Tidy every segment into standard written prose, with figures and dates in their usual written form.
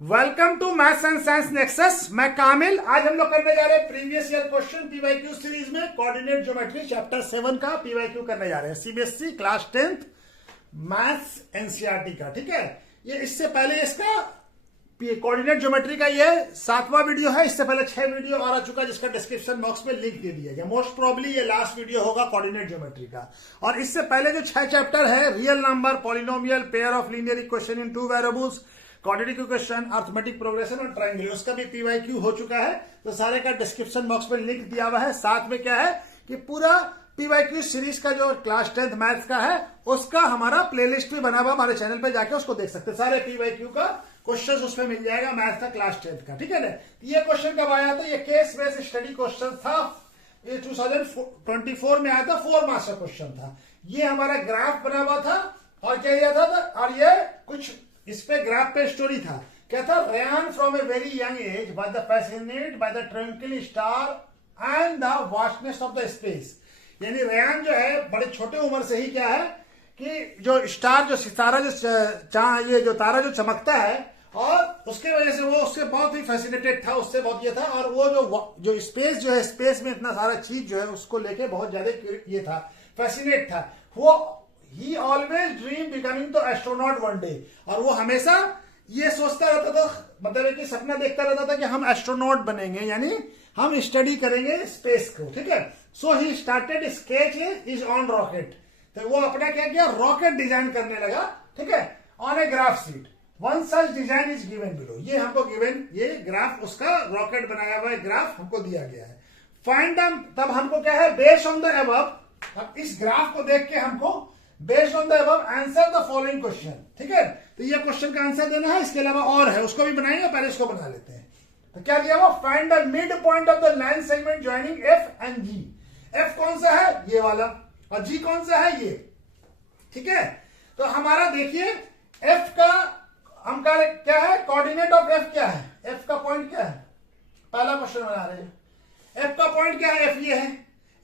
Welcome to maths and science nexus. मैं कामिल। आज हम लोग करने जा रहे हैं previous year question PYQ series में कोऑर्डिनेट ज्योमेट्री चैप्टर 7 का पीवाईक्यू करने जा रहे हैं। CBSE class 10th maths NCERT का। ठीक है, ये इससे पहले इसका कोऑर्डिनेट ज्योमेट्री का ये 7वां वीडियो है। इससे पहले 6 वीडियो और आ चुका है जिसका डिस्क्रिप्शन बॉक्स में लिंक दे दिया गया। मोस्ट प्रोबेबली ये लास्ट वीडियो होगा कोऑर्डिनेट ज्योमेट्री का। और इससे पहले जो 6 चैप्टर है, real number, polynomial, pair of linear equation in 2 variables, quadratic equation, arithmetic progression और ट्रायंगल, उसका भी पीवाईक्यू हो चुका है। तो सारे का डिस्क्रिप्शन बॉक्स में लिंक दिया हुआ है। साथ में क्या है कि पूरा पीवाईक्यू सीरीज का जो क्लास 10th मैथ्स का है उसका हमारा प्लेलिस्ट भी बना हुआ, हमारे चैनल पे जाके उसको देख सकते हैं। सारे पीवाईक्यू का क्वेश्चंस उसमें मिल जाएगा मैथ्स का क्लास 10th का। ठीक है ना। ये क्वेश्चन कब आया था? ये केस बेस्ड स्टडी क्वेश्चन था। ये 2024 में आया था। 4 मार्क्स का क्वेश्चन था। ये हमारा ग्राफ बना हुआ था और क्या किया था और ये कुछ इस पे ग्राफ पे स्टोरी था। क्या था? Ran from a very young as by the fascinated by the twinkling star and the vastness of the space. यानी रैन जो है बड़े छोटे उम्र से ही क्या है कि जो स्टार, जो सितारा, ये जो तारा जो चमकता है और उसके वजह से वो उससे बहुत ही फैसिनेटेड था, उससे बहुत ये था। और वो जो स्पेस जो है, स्पेस में इतना सारा चीज जो है उसको लेके बहुत ज्यादा ये था, फैसिनेट था वो। ही always dream becoming the astronaut one day. और वो हमेशा ये सोचता रहता था, मतलब कि सपना देखता रहता था कि हम एस्ट्रोनॉट बनेंगे, यानी हम स्टडी करेंगे स्पेस को। ठीक है। So he started sketch is on rocket. तो वो अपना क्या किया? रॉकेट डिजाइन करने लगा। ठीक है, on a graph sheet. One such design is given below. ये हमको गिवन, ये ग्राफ उसका रॉकेट बनाया हुआ ग्राफ हमको दिया गया है। फाइंड दम, तब हमको क्या है? बेस्ड ऑन द अबव, अब इस ग्राफ को देख के हमको based on the above answer the following question. ठीक है, तो ये क्वेश्चन का आंसर देना है। इसके अलावा और है, उसको भी बनाएंगे, पहले इसको बना लेते हैं। तो क्या दिया हुआ? Find the mid point of the line segment joining F and G. F कौन सा है? ये वाला। और जी कौन सा है? ये। ठीक है, तो हमारा देखिए एफ का हम क्या है? कोऑर्डिनेट ऑफ एफ क्या है? एफ का पॉइंट क्या है? पहला क्वेश्चन बना रहे हैं। एफ का पॉइंट क्या है? एफ ये है।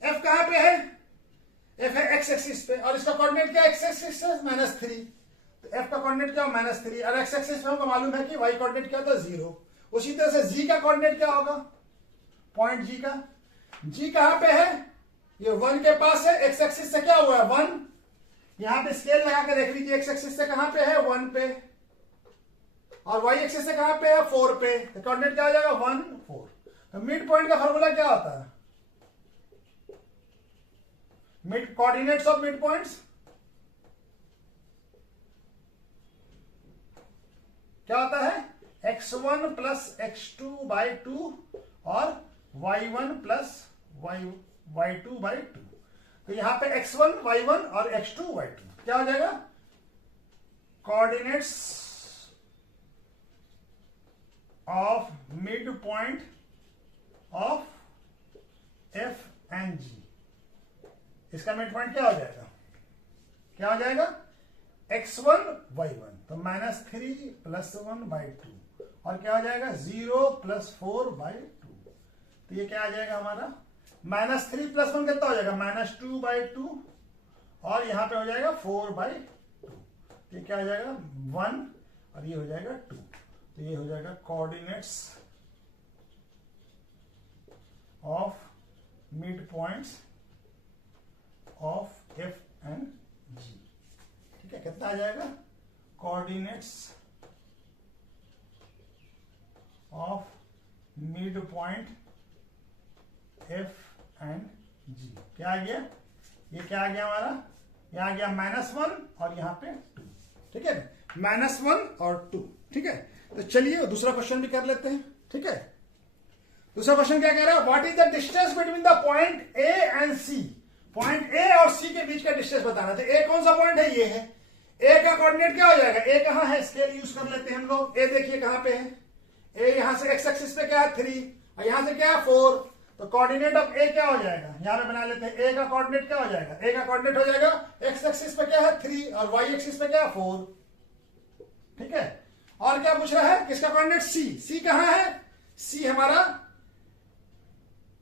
एफ कहां पे है? एफ है एक्स एक्सिस पे। और इसका कोऑर्डिनेट क्या है? एक्स एक्सिस से -3। तो एफ का कोऑर्डिनेट क्या? -3। और एक्स एक्सिस पे हमको मालूम है कि वाई कोऑर्डिनेट क्या होता है? 0। उसी तरह से जी का कोऑर्डिनेट क्या होगा? पॉइंट जी का। जी कहां पे है? ये 1 के पास है। एक्स एक्सिस से क्या हुआ है? 1। यहां पे स्केल लगा के देख लीजिए, एक्स एक्सिस से कहां पे है? 1 पे। और वाई एक्सिस से कहां पे है? 4 पे। तो कोऑर्डिनेट क्या हो जाएगा? 1 4। तो मिड पॉइंट का फॉर्मूला क्या होता है? Mid coordinates of mid points क्या होता है? x1 प्लस x2 बाई 2 और y1 प्लस y2 बाई 2। तो यहां पे x1 y1 और x2 y2 क्या हो जाएगा? Coordinates of mid point of f and g। इसका मिड पॉइंट क्या हो जाएगा? क्या हो जाएगा? x1 y1, तो -3 + 1 बाई 2 और क्या हो जाएगा? 0 + 4 बाई 2। तो ये क्या आ जाएगा हमारा? -3 + 1 कितना हो जाएगा? -2 बाई 2 और यहां पे हो जाएगा 4 बाई 2। ये क्या हो जाएगा? 1 और ये हो जाएगा 2। तो ये हो जाएगा coordinates of mid points of F and G. ठीक है, कितना आ जाएगा? Coordinates of mid point F and G. क्या आ गया? ये क्या आ गया हमारा? यहां आ गया -1 और यहां पे 2। ठीक है, -1 और 2। ठीक है, तो चलिए दूसरा क्वेश्चन भी कर लेते हैं। ठीक है, दूसरा क्वेश्चन क्या कह रहा है? What is the distance between the point A and C. Point A और सी के बीच का डिस्टेंस बताना था। ए कौन सा पॉइंट है? ये है। ए का कोऑर्डिनेट क्या हो जाएगा? ए कहां है? स्केल यूज कर लेते हैं हम लोग। ए देखिए कहां पे है? ए यहां से एक्स एक्सिस पे क्या है? 3 और यहां से क्या है? 4। तो कोऑर्डिनेट ऑफ ए क्या हो जाएगा? यहां पे बना लेते हैं। ए का कोऑर्डिनेट क्या हो जाएगा? ए का कोऑर्डिनेट हो जाएगा एक्स एक्सिस पे क्या है? 3 और वाई एक्सिस पे क्या है? 4। ठीक है, और क्या पूछ रहा है? किसका कोऑर्डिनेट? सी। सी कहां है? सी हमारा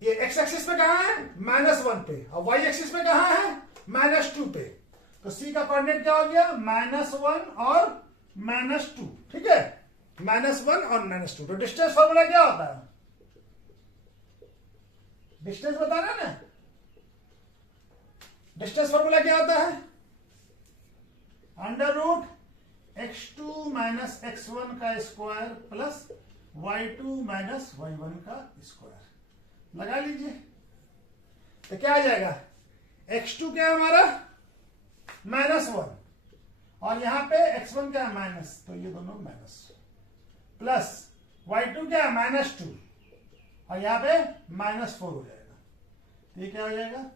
ये एक्स एक्सिस पे कहां है? -1 पे। और वाई एक्सिस पे कहां है? -2 पे। तो सी का कोऑर्डिनेट क्या हो गया? -1 और -2। ठीक है, -1 और -2। तो डिस्टेंस फॉर्मूला क्या होता है? डिस्टेंस बताना ना, डिस्टेंस फॉर्मूला क्या होता है? √x2 माइनस x1 का square plus y2 minus y1 का स्क्वायर। लगा लीजिए। तो क्या आ जाएगा? x2 क्या है हमारा? -1, और यहां पे x1 क्या है? माइनस, तो ये दोनों माइनस, प्लस y2 क्या है? -2, और यहां पे -4 हो जाएगा। तो ये क्या हो जाएगा?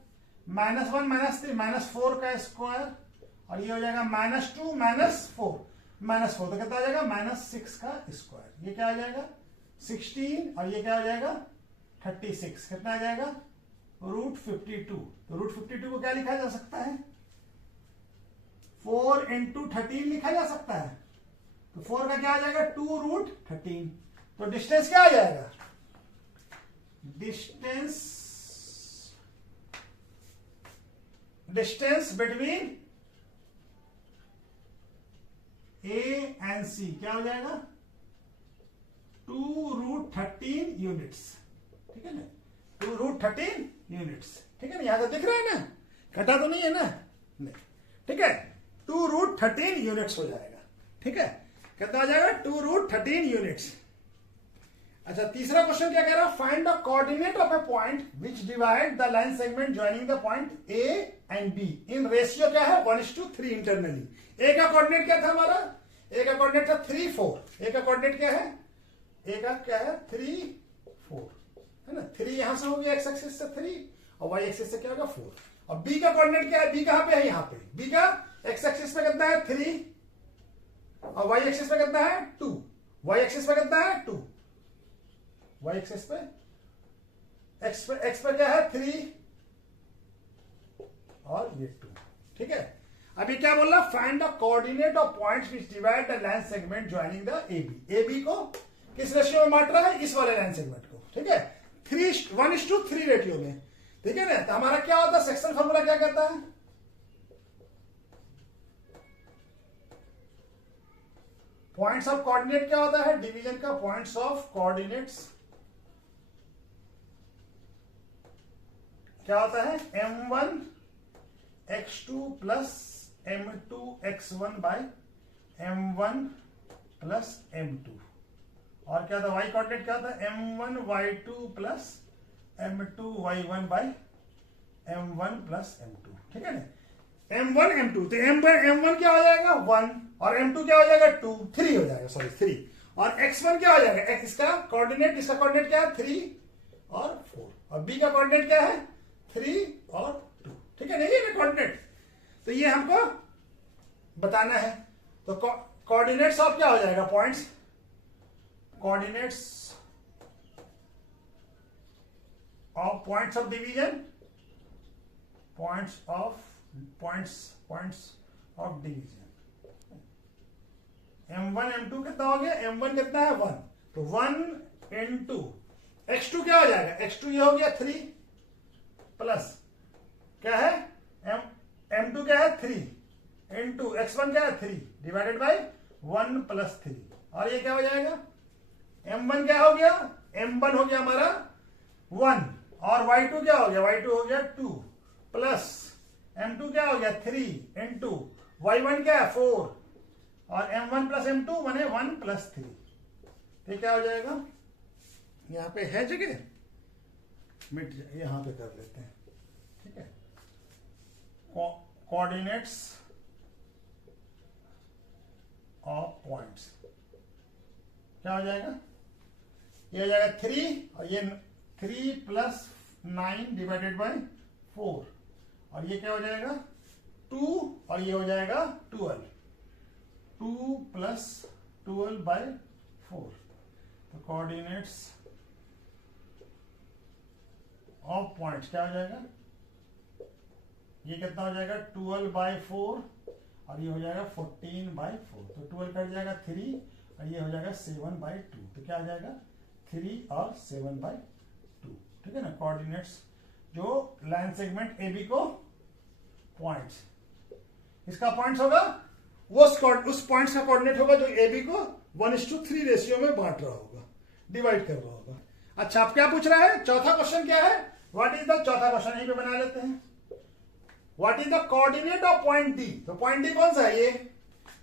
-1 -3 -4 का स्क्वायर, और ये हो जाएगा -2 -4 तो कितना आ जाएगा? -6 का स्क्वायर। ये क्या आ जाएगा? 16, और ये क्या हो जाएगा? 36। कितना आ जाएगा? √52। तो √52 को क्या लिखा जा सकता है? 4 × 13 लिखा जा सकता है। तो 4 का क्या आ जाएगा? 2√13। तो डिस्टेंस क्या आ जाएगा? Distance between A and C क्या हो जाएगा? 2√13 यूनिट्स। ठीक है ना? 2√13 यूनिट्स। ठीक है ना? यहां तो दिख रहा है ना, घटा तो नहीं है ना? नहीं। ठीक है, 2√13 यूनिट्स हो जाएगा। ठीक है, कितना आ जाएगा? 2√13 यूनिट्स। अच्छा, तीसरा क्वेश्चन क्या कह रहा है? Find the coordinate of A point which divide the line segment joining the point A and be in ratio क्या है? 1:3 इंटरनली। ए का कोऑर्डिनेट क्या था हमारा? ए का कोऑर्डिनेट था 3 4। ए का कोऑर्डिनेट क्या है? ए का क्या है? 3 4 है ना। 3 यहां से हो गया एक्स एक्सिस से 3, और वाई एक्सिस से क्या होगा? 4। और बी का कोऑर्डिनेट क्या है? बी कहां पे है? यहां पे। बी का एक्स एक्सिस पे कितना है? 3, और वाई एक्सिस पे कितना है? 2। वाई एक्सिस पे कितना है? 2। वाई एक्सिस पे एक्स पे क्या है? 3, और ये 2। ठीक है, अभी क्या बोल रहा? Find the coordinate of points which divide the line segment joining the AB. AB को किस रेशियो में बांट रहा है? इस वाले लाइन सेगमेंट को। ठीक है, 1:3 रेशियो में। ठीक है ना? तो हमारा क्या होता है? सेक्शन फॉर्मूला क्या कहता है? पॉइंट्स ऑफ कोऑर्डिनेट क्या होता है? डिवीजन का पॉइंट्स ऑफ कोऑर्डिनेट्स क्या होता है? m1 x2 plus m2 x1 bye m1 plus m2। और क्या था? y कोऑर्डिनेट क्या था? m1 y2 plus m2 y1 bye m1 plus m2। ठीक है ना? m1 m2, तो m1 क्या हो जाएगा? 1, और m2 क्या हो जाएगा? 2 3 हो जाएगा, सॉरी 3। और x1 क्या हो जाएगा? इसका कोऑर्डिनेट क्या है? 3 और 4। और b का कोऑर्डिनेट क्या है? 3 और 2। ठीक है ना? ये कोऑर्डिनेट, तो ये हमको बताना है। तो कोऑर्डिनेट्स ऑफ क्या हो जाएगा? Points, coordinates of points of division, points of division. m1 m2 कितना हो गया? m1 कितना है? 1, तो 1 into x2 क्या हो जाएगा? x2 ये हो गया 3, प्लस क्या है? m2 क्या है? 3 इंटू x1 क्या है? 3 डिवाइडेड बाय 1 प्लस 3। और ये क्या हो जाएगा? m1 क्या हो गया? m1 हो गया हमारा 1, और y2 क्या हो गया? y2 हो गया 2, प्लस m2 क्या हो गया? 3 इंटू y1 क्या है? 4, और m1 प्लस m2 बने 1 प्लस 3। ये क्या हो जाएगा? यहां पे है जगह, मिट जाए, यहां पे कर लेते हैं। ठीक है, कोऑर्डिनेट्स ऑफ पॉइंट्स क्या हो जाएगा? ये हो जाएगा 3, और ये 3 प्लस 9 डिवाइडेड बाय 4, और ये क्या हो जाएगा? 2, और ये हो जाएगा 12। 2 प्लस 12 बाय 4। तो कोऑर्डिनेट्स ऑफ पॉइंट्स क्या हो जाएगा? ये कितना हो जाएगा? 12/4, और ये हो जाएगा 14/4। तो 12 कट जाएगा 3, और ये हो जाएगा 7/2। तो क्या आ जाएगा? 3 और 7/2। ठीक है ना? कोऑर्डिनेट्स जो लाइन सेगमेंट AB को पॉइंट्स, इसका पॉइंट्स होगा वो उस पॉइंट्स का कोऑर्डिनेट होगा जो ए बी को 1:3 रेशियो में बांट रहा होगा, डिवाइड कर रहा होगा। अच्छा, आप क्या पूछ रहा है? चौथा क्वेश्चन क्या है? व्हाट इज द, चौथा क्वेश्चन यहीं पे बना लेते हैं। What is the coordinate of point D? तो पॉइंट डी कौन सा है?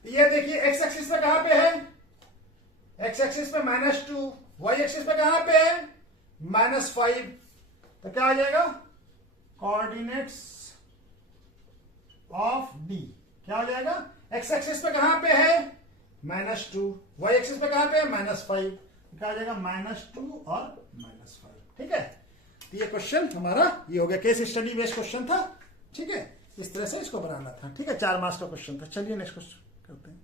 ये देखिए, एक्स एक्सिस पे कहां पे है? एक्स एक्सिस पे -2, वाई एक्सिस पे कहां पे है? -5। तो क्या आ जाएगा? कोऑर्डिनेट्स ऑफ डी क्या हो जाएगा? एक्स एक्सिस पे कहां पे है? -2, वाई एक्सिस पे कहां पे है? -5। क्या आ जाएगा? -2 और -5। ठीक है, तो ये क्वेश्चन हमारा ये हो गया, केस स्टडी बेस्ड क्वेश्चन था। ठीक है, इस तरह से इसको बनाना था। ठीक है, 4 मार्क्स का क्वेश्चन था। चलिए नेक्स्ट क्वेश्चन करते हैं।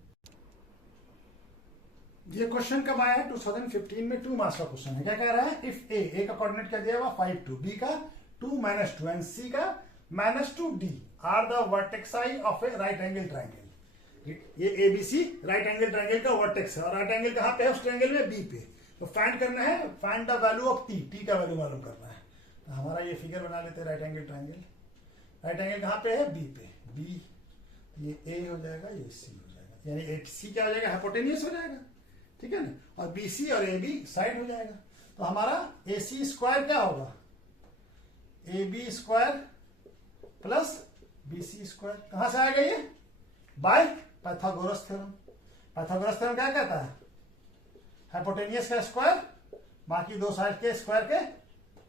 ये क्वेश्चन कब आया है? 2015 में 2 मार्क्स का क्वेश्चन है। क्या कह रहा है? इफ ए का कोऑर्डिनेट क्या दिया हुआ? 5 2, बी का 2 -2 एंड सी का -2d are the vertices of a right angle triangle. ये एबीसी राइट एंगल ट्राइंगल का वर्टेक्स है, और राइट एंगल कहां पे है? उस ट्राइंगल में बी पे। तो फाइंड करना है, find the value of T, T का वैल्यू मालूम करना है। तो हमारा ये फिगर बना लेते हैं, right angle triangle. Right angle कहां पे है? बी पे। बी, ये ए हो जाएगा, ये सी हो जाएगा, यानी सी क्या हो जाएगा? हाइपोटेनियस हो जाएगा। ठीक है ना, और बी सी और ए बी साइड हो जाएगा। तो हमारा ए सी स्क्वायर क्या होगा? A B square plus B C square. कहां से आएगा ये? By Pythagoras theorem. Pythagoras theorem क्या कहता है? हाइपोटेनियस का स्क्वायर बाकी दो साइड के स्क्वायर के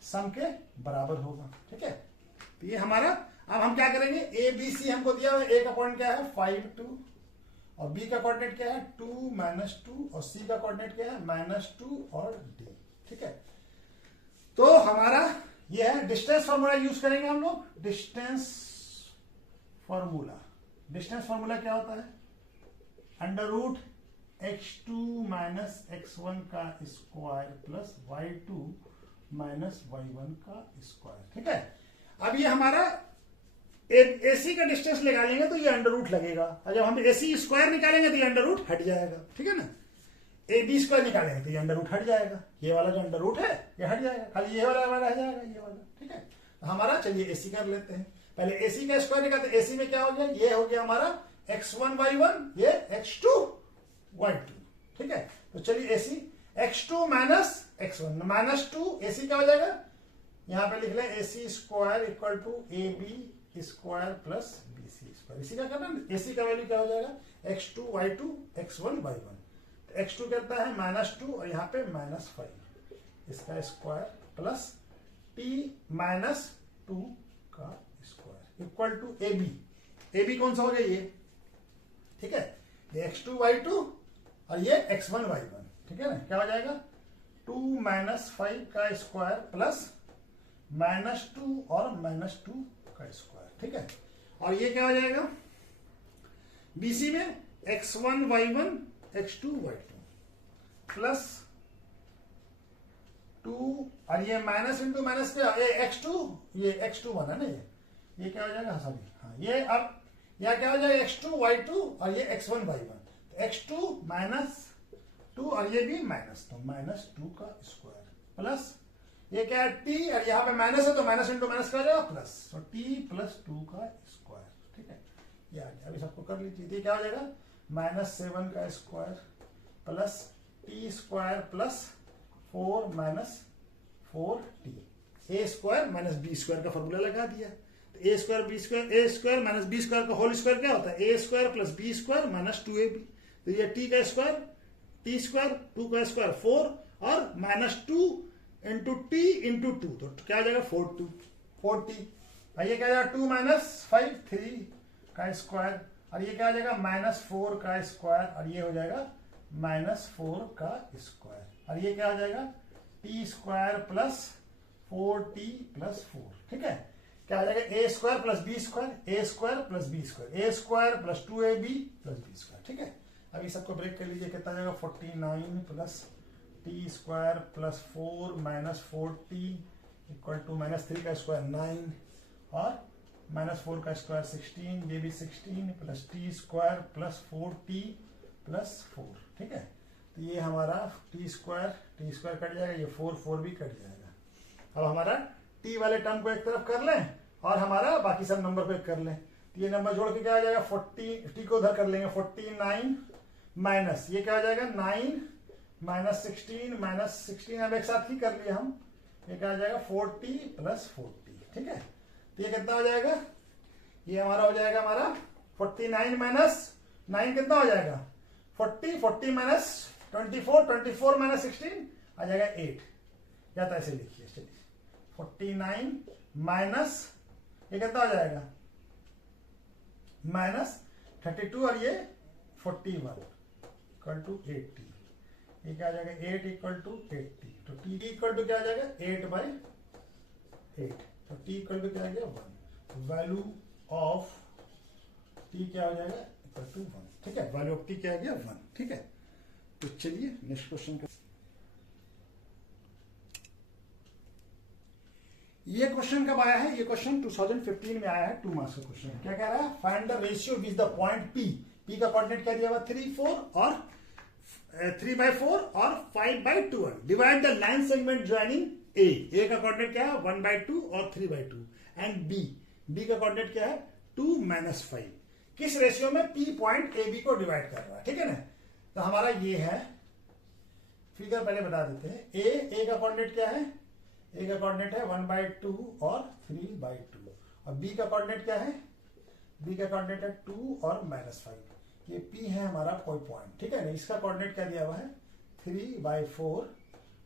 सम के बराबर होगा। ठीक है, तो ये हमारा, अब हम क्या करेंगे? ए बी सी हमको दिया हुआ, ए का पॉइंट क्या है? 5 2, और बी का कोऑर्डिनेट क्या है? 2 -2, और सी का कोऑर्डिनेट क्या है? -2 और डी। ठीक है, तो हमारा ये है डिस्टेंस फार्मूला यूज करेंगे हम लोग। डिस्टेंस फार्मूला, डिस्टेंस फार्मूला क्या होता है? √x2 - x1 का स्क्वायर प्लस y2 - y1 का स्क्वायर। ठीक है, अब ये हमारा एसी का डिस्टेंस निकालेंगे तो ये अंडर रूट लगेगा, और जब हम एसी स्क्वायर निकालेंगे तो ये अंडर रूट हट जाएगा। ठीक है ना, ए बी स्क्वायर निकालेंगे तो ये अंडर रूट हट जाएगा, ये वाला जो अंडर रूट है ये हट जाएगा, खाली ये वाला रह जाएगा, ये वाला। ठीक है, तो हमारा चलिए एसी कर लेते हैं। पहले एसी का स्क्वायर निकालते, एसी में क्या हो गया? ये हो गया हमारा x1 y1, ये x2 y2। ठीक है, तो चलिए एसी x2 - x1 -2, एसी क्या हो जाएगा? यहां पे लिख लें AC square equal to A B square plus B C square. इसी का करना, एसी का वैल्यू क्या हो जाएगा? x2 y2 x1 y1। तो x2 कहता है -2 और यहाँ पे -5, इसका स्क्वायर प्लस t -2 का square equal to A B. A B कौन सा हो गया? ये। ठीक है, ये x2 y2 और ये x1 y1। ठीक है ना, क्या हो जाएगा? 2 - 5 का स्क्वायर प्लस -2 और -2 का स्क्वायर। ठीक है, और ये क्या हो जाएगा? बीसी में x1 y1 x2 y2 plus 2, और ये माइनस इंटू माइनस क्या? ये x2 बना ना, ये क्या हो जाएगा? सॉरी, हाँ, ये अब यह क्या हो जाएगा? x2 y2 और ये x1 y1। तो x2 -2 और ये भी -2, -2 का स्क्वायर प्लस ये क्या है? t, और यहाँ पे माइनस है तो माइनस इंटू माइनस क्या हो जाएगा? प्लस, तो t + 2 का स्क्वायर। ठीक है, ये आ गया। अभी सबको कर लीजिए, क्या हो जाएगा? -7 का square plus t square plus 4 - 4t। A square minus B square का फॉर्मूला लगा दिया। तो A square B square, A square minus B square का होल स्क्वायर क्या होता है? A square plus B square -2ab। तो ये t का स्क्वायर, t स्क्वायर 2 का स्क्वायर 4 और -2 इंटू टी इंटू 2, तो क्या आ जाएगा? 4t। ये क्या आ जाएगा? 2 - 5 3 का स्क्वायर, और ये क्या आ जाएगा? -4 का स्क्वायर, और ये हो जाएगा -4 का स्क्वायर, और ये क्या आ जाएगा? t square plus 4t + 4। ठीक है, क्या आ जाएगा? A square plus B square, A square plus B square, A square plus 2ab plus B square. ठीक है, अभी सबको ब्रेक कर लीजिए, कितना जाएगा? 49 plus T square plus 4 - 4t equal to -3 का स्क्वायर 9 और -4 का स्क्वायर 16, ये भी 16 plus T square plus 4t + 4। ठीक है, तो ये हमारा टी स्क्वायर कट जाएगा, ये 4 भी कट जाएगा। अब हमारा टी वाले टर्म को एक तरफ कर लें और हमारा बाकी सब नंबर को एक कर लें। तो ये नंबर जोड़ के क्या आ जाएगा 40, टी को उधर कर लेंगे 49 माइनस ये क्या हो जाएगा 9 माइनस 16 अब एक साथ ही कर लिया हम, ये क्या आ जाएगा 40 प्लस 40, ठीक है। तो ये कितना हो जाएगा, ये हमारा हो जाएगा हमारा 49 माइनस 9 कितना हो जाएगा 40 माइनस 24 माइनस 16 आ जाएगा 8, या तो ऐसे लिखिए चलिए 49 माइनस ये कितना हो जाएगा माइनस 32 और ये 41 इक्वल टू 80, ये क्या आ जाएगा 8 इक्वल टू 80, तो टी इक्वल टू क्या आ जाएगा 8/8, तो टी इक्वल टू क्या आ गया 1, वैल्यू ऑफ टी क्या हो जाएगा इक्वल टू 1, ठीक है। वैल्यू ऑफ टी क्या आ गया 1, ठीक है। तो चलिए नेक्स्ट क्वेश्चन ये क्वेश्चन कब आया है, ये क्वेश्चन 2015 में आया है, 2 मार्क्स का क्वेश्चन है। क्या कह रहा है, find the ratio which the point P, P का कोऑर्डिनेट क्या दिया हुआ 3/4 और 5/12, divide the line segment joining A का कोऑर्डिनेट क्या है 1/2 और 3/2 एंड बी का कोऑर्डिनेट क्या है 2-5, किस रेशियो में पी पॉइंट ए बी को डिवाइड कर रहा है, ठीक है ना। तो हमारा ये है फिगर, पहले बता देते हैं। ए का कोऑर्डिनेट क्या है, ए का कोऑर्डिनेट है 1/2 और 3/2, और बी का कोऑर्डिनेट क्या है, बी का कोऑर्डिनेट है 2 और -5, ये पी है हमारा कोई पॉइंट, ठीक है ना। इसका कोऑर्डिनेट क्या दिया हुआ है 3/4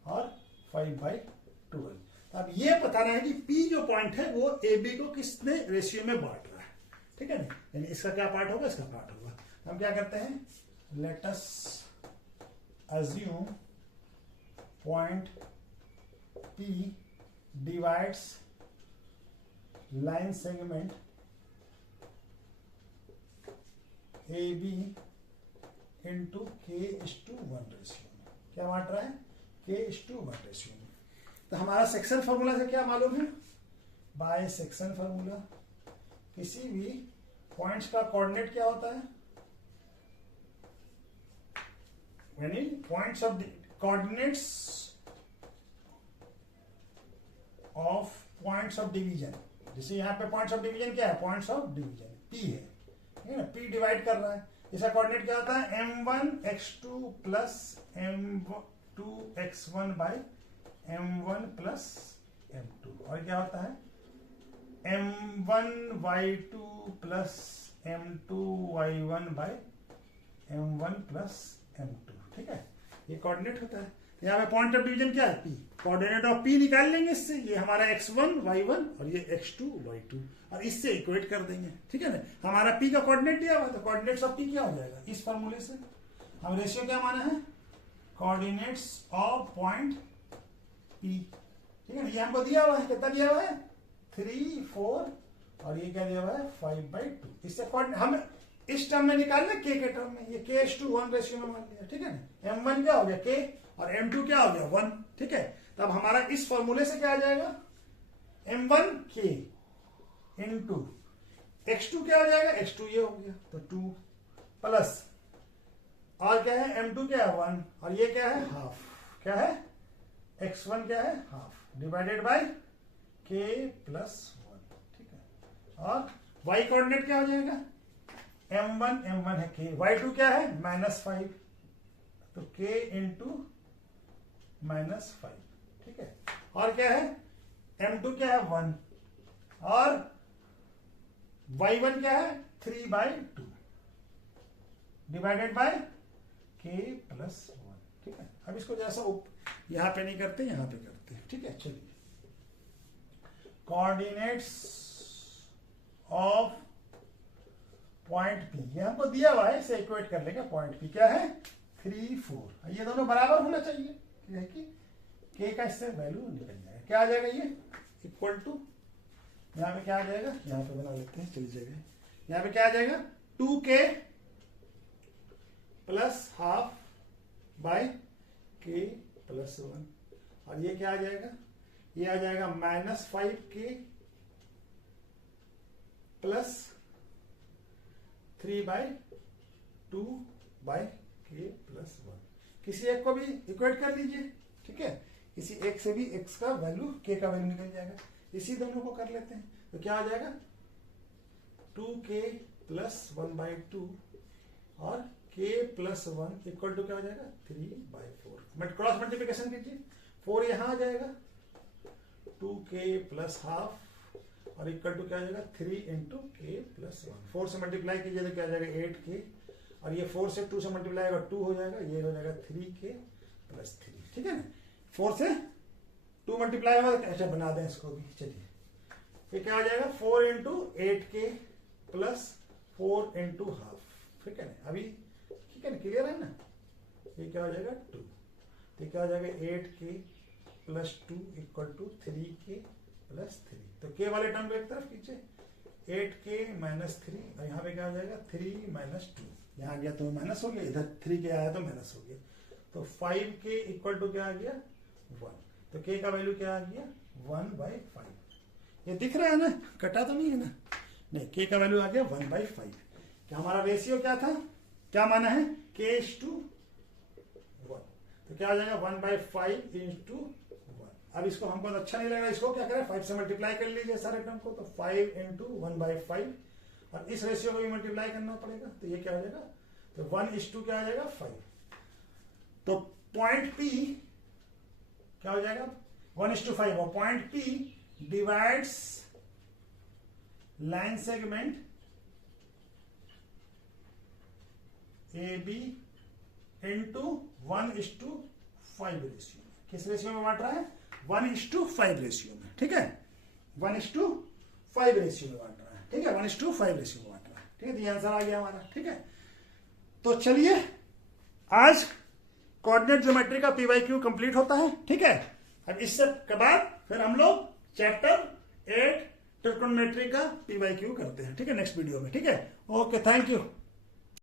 और 5/12। अब ये बताना है कि पी जो पॉइंट है वो ए बी को किसने रेशियो में बांट रहा है, ठीक है ना। यानी इसका क्या पार्ट होगा, इसका पार्ट होगा। हम क्या करते हैं, let us assume point P divides line segment AB into K:1 ratio में, क्या बांट रहा है K:1 रेशियो में। तो हमारा सेक्शन फॉर्मूला से क्या मालूम है, बाय सेक्शन फॉर्मूला किसी भी पॉइंट्स का कोऑर्डिनेट क्या होता है, यानी points of coordinates of points of division, जैसे यहाँ पे पॉइंट्स ऑफ डिवीजन क्या है, पॉइंट्स ऑफ डिवीजन पी है, ठीक है ना। पी डिवाइड कर रहा है, इसका कोऑर्डिनेट क्या होता है m1x2 plus m2x1 by m1 plus m2, और क्या होता है m1y2 plus m2y1 by m1 plus m2, ठीक है। ये कोऑर्डिनेट होता है। यहाँ पे पॉइंट ऑफ डिवीजन क्या है पी, कोऑर्डिनेट ऑफ पी निकाल लेंगे इससे, ये हमारा x1 y1 और ये x2 y2, और इससे इक्वेट कर देंगे, ठीक है ना। हमारा पी का कोऑर्डिनेट दिया हुआ, तो कोऑर्डिनेट्स ऑफ पी क्या हो जाएगा, इस फॉर्मूले से हम रेशियो क्या माना है, कोऑर्डिनेट्स ऑफ पॉइंट पी, ठीक है ना। ये हमको दिया हुआ है, कितना दिया हुआ है 3, 4 और ये क्या दिया हुआ है 5/2, इससे हम इस टर्म में निकाल लें के टर्म में, ये K:1 रेशियो में मान लिया, ठीक है ना। m1 क्या हो गया k और m2 क्या हो गया 1, ठीक है। तब हमारा इस फॉर्मूले से क्या आ जाएगा m1 k इंटू x2 क्या हो जाएगा, x2 ये हो गया तो 2 प्लस, और क्या है m2 क्या है 1 और ये क्या है हाफ, क्या है x1 क्या है half, divided by k plus 1, ठीक है। और y कोऑर्डिनेट क्या हो जाएगा m1 है k, y2 क्या है -5, तो k इंटू -5, ठीक है। और क्या है m2 क्या है 1 और y1 क्या है 3/2 डिवाइडेड बाय k प्लस 1, ठीक है। अब इसको जैसा यहां पे नहीं करते, यहां पे करते हैं, ठीक है। चलिए कोऑर्डिनेट्स ऑफ पॉइंट पी, ये हमको दिया हुआ है, इसे इक्वेट कर लेंगे। पॉइंट पी क्या है 3, 4, ये दोनों बराबर होना चाहिए, है कि के का इससे वैल्यू निकल जाएगा, क्या आ जाएगा ये इक्वल टू, यहाँ पे क्या आ जाएगा, यहाँ पे बना लेते हैं चली जाएगा, यहाँ पे क्या आ जाएगा 2k plus half by k plus 1, और ये क्या आ जाएगा, ये आ जाएगा -5k plus 3/2 bye k plus 1, किसी एक को भी इक्वेट कर लीजिए, ठीक है। किसी एक से भी x का वैल्यू k का वैल्यू निकल जाएगा, इसी दोनों को कर लेते हैं, तो क्या आ जाएगा 2k प्लस 1/2 और k प्लस 1 इक्वल टू क्या हो जाएगा 3/4। क्रॉस मल्टीप्लिकेशन कीजिए, 4 यहां आ जाएगा, 2k प्लस हाफ और इक्वल टू क्या हो जाएगा 3 इंटू k प्लस 1। 4 से मल्टीप्लाई कीजिए तो क्या आ जाएगा 8k और ये 4 से 2 से मल्टीप्लाई होगा 2 हो जाएगा, ये हो जाएगा 3k प्लस 3। ठीक है ना, 4 से 2 मल्टीप्लाई होगा तो ऐसा बना दें इसको भी। चलिए फिर क्या आ जाएगा 4 into 8k plus 4 into half. ठीक है ना, अभी ठीक है ना, क्लियर है ना। ये क्या हो जाएगा 2, तो क्या हो जाएगा 8k plus 2 equal to 3k plus 3। तो k वाले टर्म को एक तरफ खींचे, 8k माइनस 3 और यहाँ पे क्या हो जाएगा 3 माइनस 2, यहाँ गया तो माइनस हो गया, इधर 3k आया तो माइनस हो गया, तो 5k इक्वल टू क्या आ गया 1। तो k का वैल्यू क्या आ गया 1/5। ये दिख रहा है ना, कटा तो नहीं है ना, नहीं, k का वैल्यू आ गया 1/5। क्या हमारा रेशियो क्या था, क्या माना है k:1, तो क्या आ जाएगा 1/5 इंटू 1। अब इसको हमको अच्छा नहीं लगा, इसको क्या करें 5 से मल्टीप्लाई कर लीजिए सारे टर्म को, तो 5 इंटू 1/5 और इस रेशियो को भी मल्टीप्लाई करना पड़ेगा, तो ये क्या हो जाएगा, तो 1:2 क्या आ जाएगा 5। तो पॉइंट P क्या हो जाएगा 1:5 और point P divides line segment AB into 1:5 ratio में। किस रेशियो में बांट रहा है 1:5 रेशियो में। ठीक है, 1:5 रेशियो में बांट रहा है। ठीक है, 1:5 रेशियो में बांट रहा है। ठीक है, तो ये आंसर आ गया हमारा। ठीक है, तो चलिए आज कोऑर्डिनेट ज्योमेट्री का PYQ कंप्लीट होता है। ठीक है, अब इससे के बाद फिर हम लोग चैप्टर 8 ट्रिग्नोमेट्री का PYQ करते हैं। ठीक है, नेक्स्ट वीडियो में। ठीक है, ओके, थैंक यू।